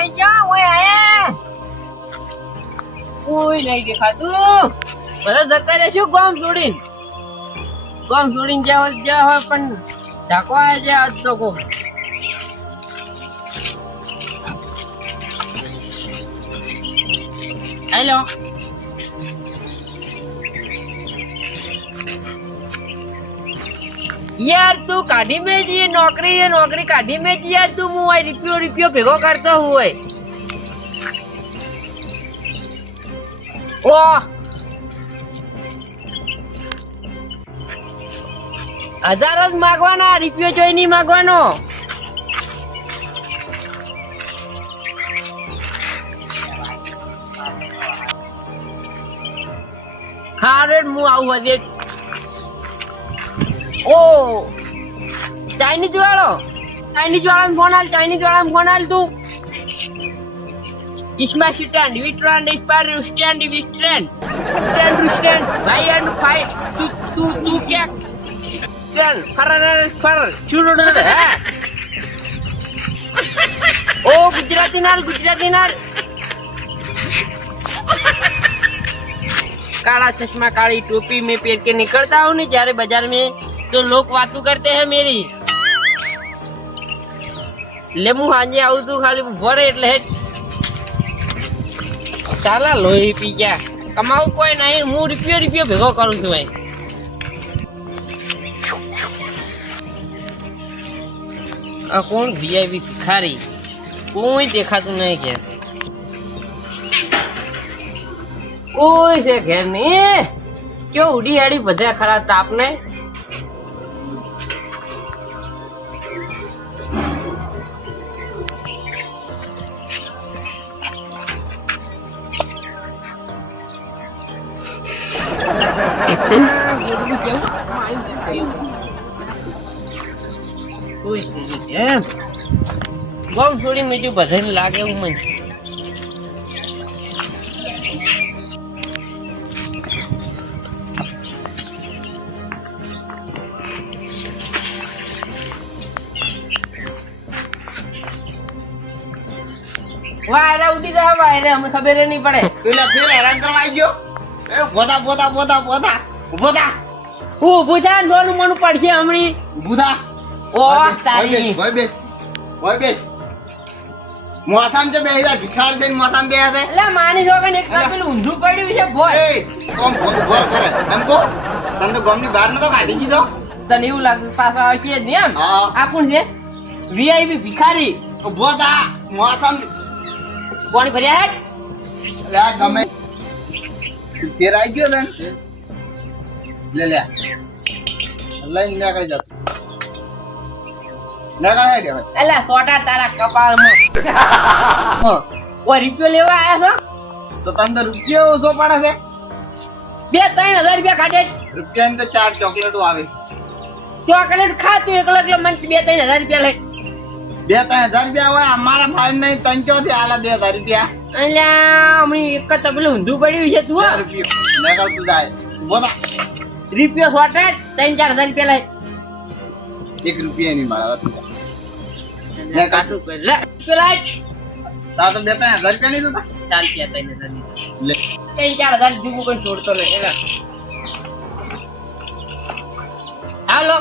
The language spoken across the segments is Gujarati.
થઈ ગયા ઓય આયા કોઈ નહીં દેખાતું બધા જતા રહેશું ગામ છોડીને જ્યાં હોય પણ ઢાકવા છે આજ તો કોક હેલો यार तू काढ़ी में जी नौकरी काढ़ी में जी यार तू मुँह रिपियो भेगो करता हुआ ओ 1000 જ માગવાના રૂપિયો જોઈ નહીં માગવાનો હા રે હું આવું હજે ओ चाइनीज वाला फोन आल तू इसमें स्टैंड विट्रैंड इस पर स्टैंड भाई एंड फाइट तू क्या स्टैंड फर शुरू ओ गुजराती नाल काला चश्मा काली टोपी में पहन के निकलता हूँ नहीं जारे बाजार में तो लोग बातों करते हैं मेरी ले मुँह हाजे आऊँ तू खाली भरे એટલે ચાલા લોહી પી ગયા કમાવું કોઈ નહીં હું રૂપિયો ભેગો કરું છું ભાઈ આ કોણ વીઆઈપી ભિખારી કોઈ દેખાતું નહીં કે કોઈ છે ઘેર નહીં ક્યો ઉડી આડી બધા ખરા તાપને કોઈ છે ગામ છોડી બીજું બધાને લાગે એવું મને વાયરા ઉડી જાય વાયરા અમને ખબર નહીં પડે પેલા હેરાન કરવા આવી ગયો એ બોતા ઊભું છે નોનું મનું પડશે હમણી ઊભું થા ઓ તારી ભાઈ બેસ મોસમ જે બેહી જાય ભિખાર દઈને મોસમ બેહે છે એટલે માની જો કે એક પેલું ઊંધું પડ્યું છે ભોય એ કોમ ભોર કરે એમ કો તને તો ગામની બહાર નતો કાઢી દીધો તને એવું લાગે પાછો આવે છે ને એમ આ કોણ છે વીઆઈપી ભિખારી ઊભો થા મોસમ કોની ભર્યા હે લે આ ગમે ફેર આવી ગયો તને લે લઈને નીકળી જતો નગાડે દે એલા સોટા તારા કપાળમાં ઓ રૂપિયો લેવા આયા છો તો તને તો રૂપિયો ઓછો પડે છે 2-3000 રૂપિયા કાઢે રૂપિયાની તો 4 ચોકલેટો આવે ચોકલેટ ખા તું એકલો મને 2-3000 રૂપિયા લે 2-3000 રૂપિયા હોય અમારા ભાઈ નહીં તંચો થી આલા 2000 રૂપિયા અલ્યા હમણી એક તો પેલું ઊંધું પડ્યું છે તું રૂપિયો નગાડ તું જાય બોલા રૂપિયો સોટા 3-4000 રૂપિયા લે 1 રૂપિયા ની મારા લે કાટું કર લે પેલા તા તો 2-3000 રૂપિયા નહીં જોતા ચાલ કે 3000 લે 3-4000 જુગુ કોઈ છોડતો નહીં એલા હાલો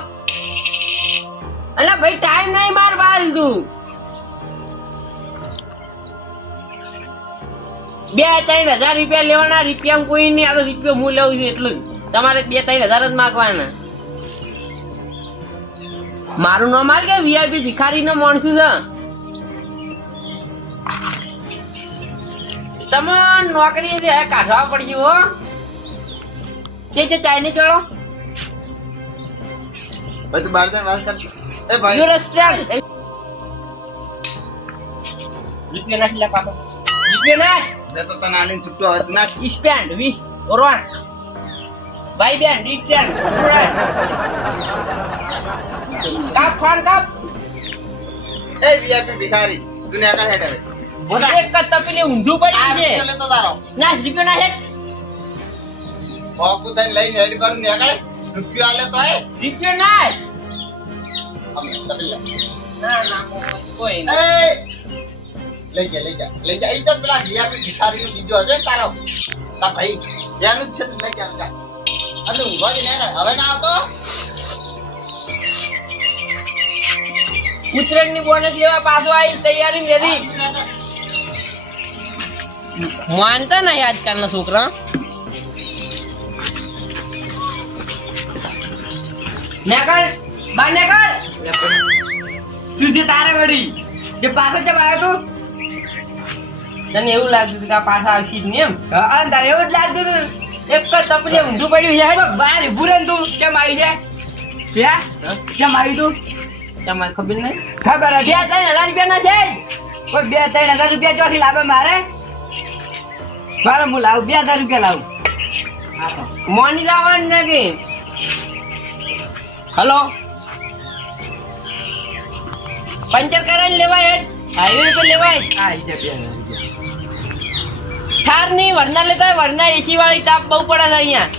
અલા ભાઈ ટાઈમ નહીં માર બાલ તું 2-3000 રૂપિયા લેવાના રૂપિયા કોઈ નહીં આ તો રૂપિયો હું લઉં છું એટલું તમારે 2-3000 જ માંગવાના મારું નામ આલ કે વીઆઈપી ભિખારી નો માણસું છે તમે નોકરી કાઢવા પડશે હો કે ચાઇનીઝ વાળો ભાઈ તું બહાર જઈને વાત કર એ ભાઈ રેસ્ટોરન્ટ રૂપિયા નાખ લે પાપા રૂપિયા નાખ મેં તો તને આલીને છૂટો હવે તું નાખ સ્ટેન્ડ વી ઓરવાન ભાઈ બેન ડી સ્ટેન્ડ કાપ ફોન કાપ એ વીઆઈપી ભિખારી તું ને આકા હેડ હવે બોલા એક તપેલી ઊંધું પડી છે આ લેતો તારો ના રૂપિયો ના હેડ બાપુ તને લઈને હેડ કરું ને આકા રૂપિયો આલે તો એ રૂપિયો ના અમે તપેલી ના કોઈ નહીં લઈ જા ઈ તો પેલા જીયા પે ભિખારીનો બીજો હશે ને તારો તા ભાઈ જેનું જ છે તું લઈ જા અને ઊંઘવા જ નહીં હવે ના આવતો ઉત્તરાયણની બોનસ લેવા પાછો આવી તૈયારી નથી માનતા નહીં આજકાલના છોકરા નેકળ બાર નેકળ તું જે તારે વળી જે પાછો જબ આવ્યો તું તને એવું લાગતું હતું કે આ પાછા આવતી જ નહીં એમ હા તારે એવું જ લાગતું તું એક જ તપને ઊંધું પડ્યું છે તો બહાર ઊભું રહે ને તું કેમ આવી છે કેમ આવી તું તમને ખબર નહીં ખબર બે હતી 3,000 રૂપિયાના છે કોઈ 2-3 હજાર રૂપિયા ચોથી લાવે મારે હું લાવું 2,000 રૂપિયા લાવું મોની લાવવાનું ને કે હલો પંચર કરાવીને લેવાય હાઈવે પર લેવાય આ છે 2,000 રૂપિયા થાર ની વરના લેતા હોય, વરના એસી વાળી તાપ બહુ પડે છે અહીંયા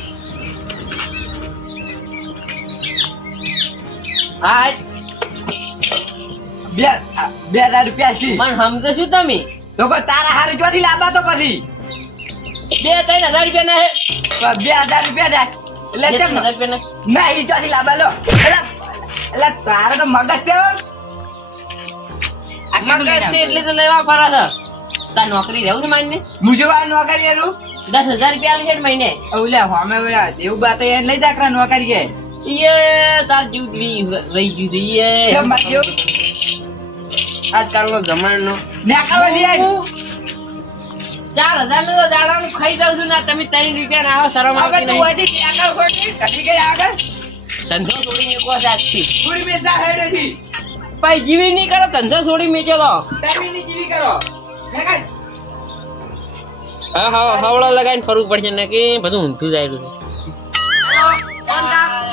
હા 2,000 રૂપિયા છે મને સમજો શું તમે તો કોઈ તારા હારું ચોથી લાવવા તો પછી 2-3,000 રૂપિયાના છે 2,000 રૂપિયા દે એટલે કેમ 2,000 રૂપિયાના ના ઈ ચોથી લાવવા લો એટલે તારે તો મગજ છે મગજ છે એટલે તો લેવા ફરા છે તાર નોકરી રહેવું છે મારીને મુજે વા નોકરી એરું 10,000 રૂપિયા આલે છે ને મહિને ઓલે હમે એવું બાત એ લઈ જાકરા નોકરી કે તાર જીવ રહી ગયું છે કેમ માર્યો આજકાલનો જમાનો નેકાવા લે 4,000 નું તો દાડાનું ખાઈ જાઉં છું ના તમે 3 રૂપિયા ના આવો શરમ હવે આવતી તું નહીં હજી આગળ ખોટી કશી ગઈ આગળ ધંધો છોડી મેકો આજથી પૂરી બેચા હેડે છી ભાઈ જીવી નહીં કરો ધંધો છોડી મેચો તો તમે ની જીવી કરો નેકાજ હા હવળો લગાવીને ફરવું પડશે ને કે બધું ઊંધું જાયેલું છે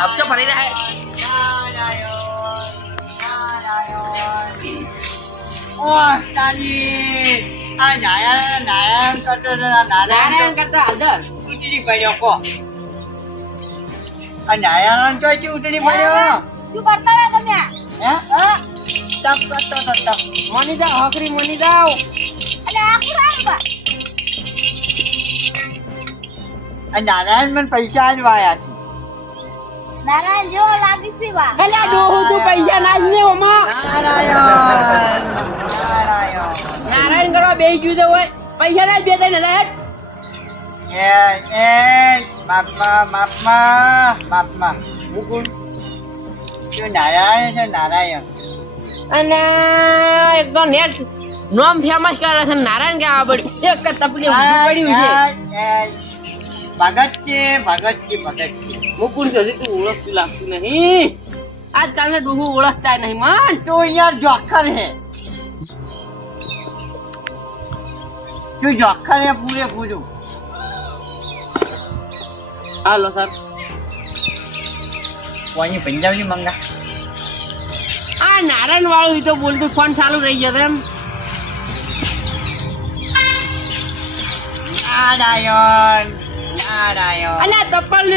હપ્તો ફરી જાય નારાયણ કરતા હાજર ઉતરી પડ્યો કો આ નાયાનો તો છે ઉતરી પડ્યો શું કરતા હતા તમે હે તપ કરતો તો તપ મની જાઓ હકરી મની જાઓ અને આ પુરાવા આ નારાયણ મને પૈસા જ વાયા છે નારાયણ જેવો લાગી છે વા અલ્યા ડોહું તું પૈસા નાજ ને ઓમાં નારાયણ કરવા બેસી ગયું તો હોય પૈસા ના 2-3,000 માપમાં મુકુલ શું નારાયણ છે નારાયણ અને એક તો નેટ નોમ ફેમસ કરે છે નારાયણ કે આ પડ્યું એક જ તપલી ઊભું પડ્યું છે ભગત છે મુકુલ કે તું ઓળખતું લાગતું નહીં આજકાલના ડોહું ઓળખતા નહીં મન તો યાર જોખર હે તું જોખર હે પૂરેપૂરું હાલો સર કોની પંજાબી મંગા આ નારાયણ વાળું તો બોલતું ફોન ચાલુ રહી જતો એમ નારાયણ અલ્યા તપલ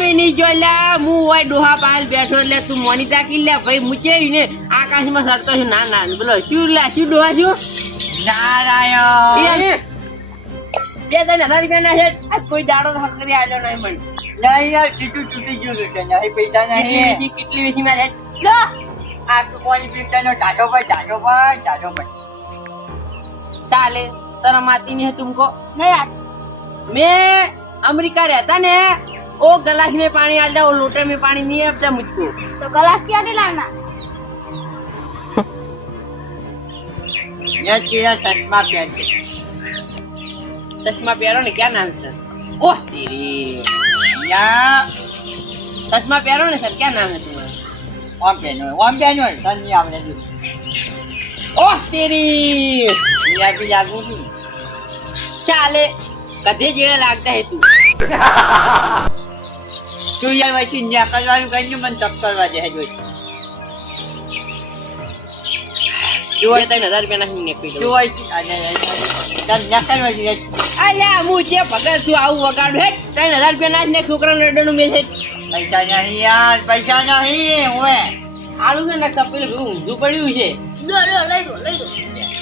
મેં નહીં જોયેલા હું હોય ડોહા પાયલ બેઠો એટલે તું મોની તાકી લે ભાઈ મૂચે ને આકાશમાં સરતો છું ના બોલો શું ડોહા છું નારાયણ 2-3,000 રૂપિયા ના છે આજ કોઈ દાડો હક કરી આલ્યો નહીં મને નહીં યાર ચીટું તૂટી ગયું છે નહીં પૈસા નહીં કેટલી વેચી મારે લો આ તો કોની પીતાનો ટાટો ભાઈ ચાલે શરમ આતી નહીં તુમકો नहीं यार मैं अमेरिका रहता ने वो गिलास में पानी डाल दे वो लोटे में पानी नहीं है मुझको तो गलास क्या दिलाना ये तेरा चश्मा पहन के चश्मा पहनो ने क्या नाम है सर ओह तेरी यहाँ चश्मा पहनो ने सर क्या नाम है तुम्हारा ओम पहनो तन नहीं आपने जो ओह तेरी यहाँ भी लागू थी चाले गधे जेड़ा लगता है तू तू यार वैसे न्या करवाने कहीं मन तब करवा दे है जो जो 3,000 रुपया ना हमने पी तू वैसे अरे तब न्या करवा दे अल्या मुझे पकड़ तू आऊ वगाड़ है 3,000 रुपया ना ने छोकरा नडनु में से पैसा नहीं यार पैसा नहीं हुए आ વાળું છે ને કપેલું ભેગું ઊંધું પડ્યું છે લો લો લઈ દો લઈ દો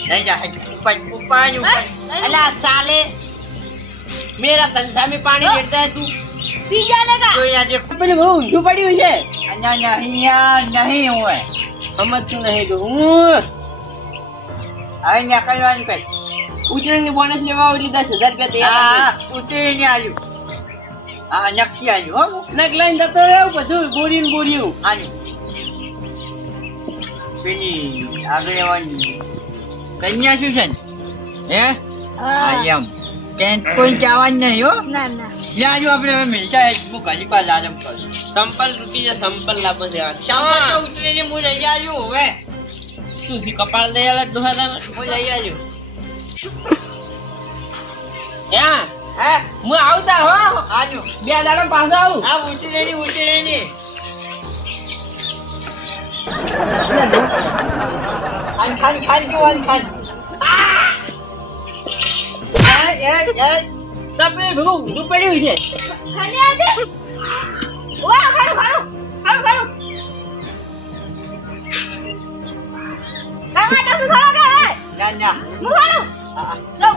નહીં જા ઉપર ઉપર એટલે આ સાલે મેરા ધંધા में पानी देता है तू પીઝા લેગા તો યાર દેખ કપેલું ભેગું ઊંધું પડ્યું છે અહીંયા નહીં યાર નહીં હોય સમજતું નહીં તો હું હવે ન્યા કરવાનું કઈ ઉજળની બોનસ લેવા આવું એટલે 10,000 રૂપિયા તૈયાર હા ઉતરી ને આવ્યું હા નક્કી આવ્યું હો નક લઈને જતો રહ્યો બધું બોર્યું ને બોર્યું આવ્યું પેલી આગળવાની કન્યા શું છે ને હે હા એમ કેન કોઈ જવાનું નહીં હો ના ના ત્યાં જો આપણે હવે મિલતા હું ઘણી પાસે લાજમ કરું સંપલ તૂટી જાય સંપલ લાભ છે શામાં તો ઉતરીને હું લઈ આવ્યું હવે શું થી કપાળ દઈ આવે ડોહા તમે હું લઈ આવ્યું હા હે હું આવતા હો આવ્યું 2 દાડા પાછા આવું હા ઉતરીને ખાન જોવાનું ખાન સપે ભેગું ઊંધું પડ્યું છે ખાને આજે ઓય ખાડું ખાડું ખાડું ખાડું કાકા તમે ખાડો કે હે ના ના હું ખાડું લો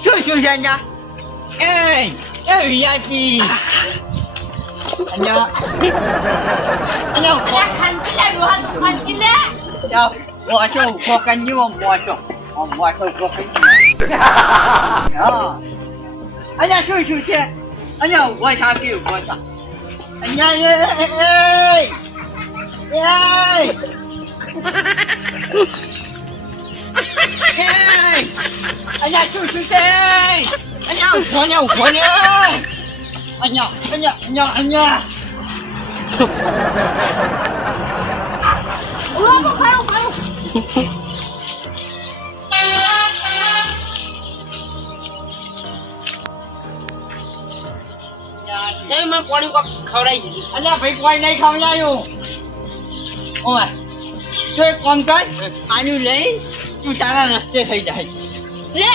શું છે અહીંયા એ VIP અહીંયા ખાનકી લે રોહન ખાનકી લે waso kokan ni wong waso kokan anya su che anya wa ta ki wa ta anya anya su che anya ઓય ખાડું ખાડું એ મને પાણી કોક ખવડાવી દીધું અલ્યા ભાઈ કોઈ નહીં ખવડાયું ઓય તો એક કામ કર આનું લઈ તું તારા રસ્તે થઈ જાય લે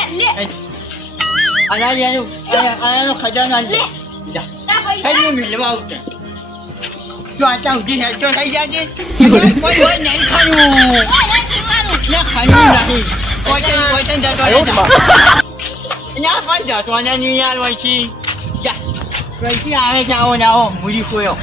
આનો ખજાનો લે જા તા કઈ પૈસા હું મિલવા આવશે જો આટલા સુધી હેઠો થઈ જાય કોઈ હોય નહીં ખાનું ઓય ખાવાનું ના ખાનું નહીં કોઈ જતો અહીંયા પણ જતો નહીં યાર હોય છે જા કઈથી આવે છે આવો ને આવો મૂડી ખોયો